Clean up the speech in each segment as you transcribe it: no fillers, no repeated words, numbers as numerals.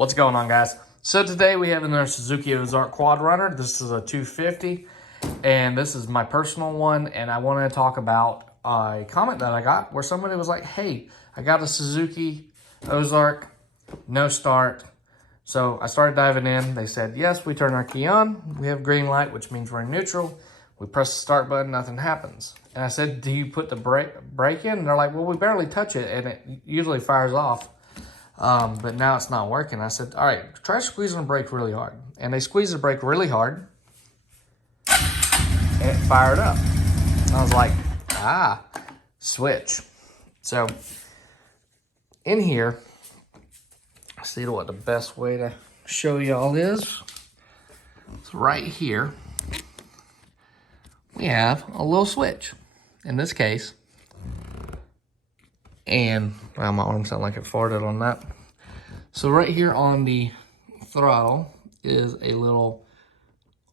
What's going on, guys? So today we have another Suzuki OZARK quad runner. This is a 250 and this is my personal one, and I want to talk about a comment that I got where somebody was like, hey, I got a Suzuki OZARK, no start. So I started diving in. They said, yes, we turn our key on. We have green light, which means we're in neutral. We press the start button, nothing happens. And I said, do you put the brake in? And they're like, well, we barely touch it and it usually fires off. But now it's not working. I said, all right, try squeezing the brake really hard. And they squeezed the brake really hard. And it fired up. And I was like, switch. So in here, see what the best way to show y'all is. So right here, we have a little switch. In this case, and well, my arm sounded like it farted on that. So right here on the throttle is a little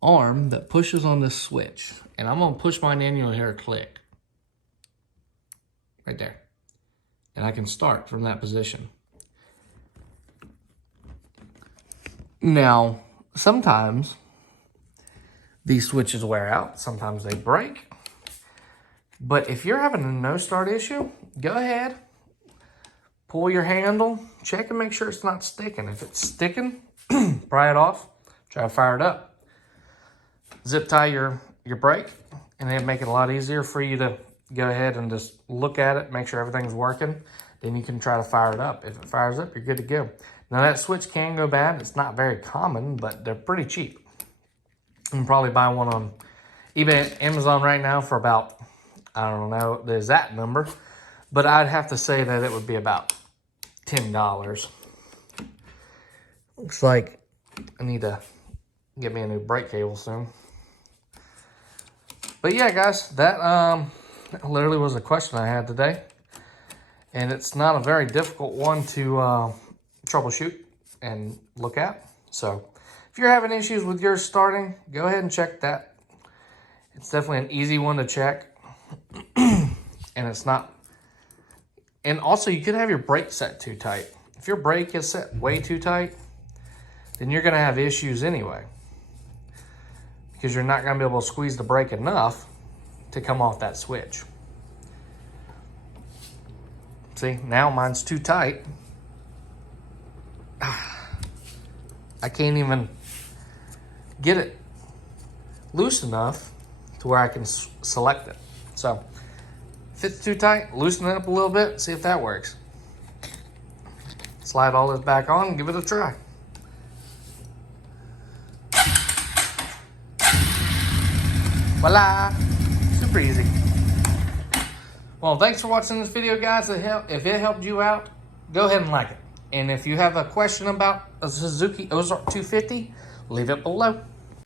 arm that pushes on this switch. And I'm gonna push mine in, you'll hear a click. Right there. And I can start from that position. Now, sometimes these switches wear out, sometimes they break. But if you're having a no start issue, go ahead, pull your handle, check and make sure it's not sticking. If it's sticking, pry it off, try to fire it up. Zip tie your brake, and it'll make it a lot easier for you to go ahead and just look at it, make sure everything's working. Then you can try to fire it up. If it fires up, you're good to go. Now that switch can go bad. It's not very common, but they're pretty cheap. You can probably buy one on eBay, Amazon right now for about, I don't know the exact number, but I'd have to say that it would be about $10. Looks like I need to get me a new brake cable soon. But yeah, guys, that literally was a question I had today. And it's not a very difficult one to troubleshoot and look at. So if you're having issues with yours starting, go ahead and check that. It's definitely an easy one to check. And it's not, and also you could have your brake set too tight. If your brake is set way too tight, then you're gonna have issues anyway, because you're not gonna be able to squeeze the brake enough to come off that switch. See, now mine's too tight. I can't even get it loose enough to where I can select it. So if it's too tight, loosen it up a little bit, see if that works. Slide all this back on and give it a try. Voila! Super easy. Well, thanks for watching this video, guys. If it helped you out, go ahead and like it. And if you have a question about a Suzuki OZARK 250, leave it below.